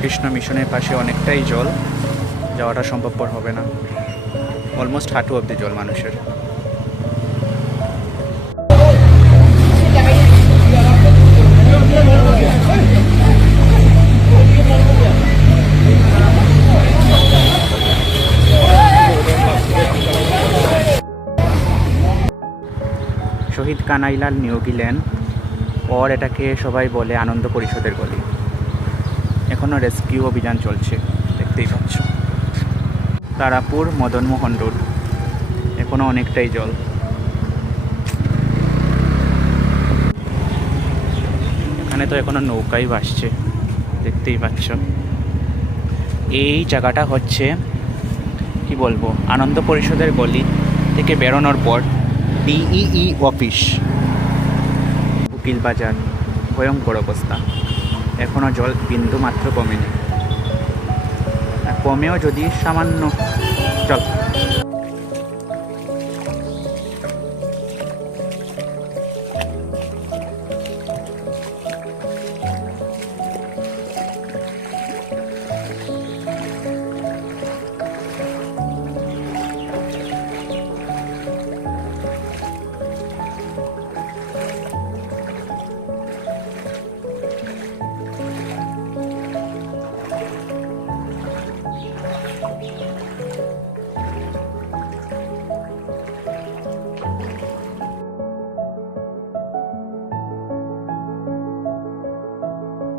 কৃষ্ণ মিশনের পাশে অনেকটাই জল, যাওয়াটা সম্ভবপর হবে না। অলমোস্ট হাঁটু অবধি জল মানুষের। শহীদ কানাইলাল নিয়োগী লেন, ওর এটাকে সবাই বলে আনন্দ পরিষদের গলি। এখনও রেস্কিউ অভিযান চলছে, দেখতেই পাচ্ছ। তারাপুর মদনমোহন রোড, এখনও অনেকটাই জল। এখানে তো এখনও নৌকাই ভাসছে, দেখতেই পাচ্ছ। এই জায়গাটা হচ্ছে কি বলবো, আনন্দ পরিষদের গলি থেকে বেরোনোর পর ডিইই অফিস, উকিল বাজার, ভয়ঙ্কর অবস্থা। এখনও জল বিন্দু মাত্র কমেনি, কমেও যদি সামান্য। চল।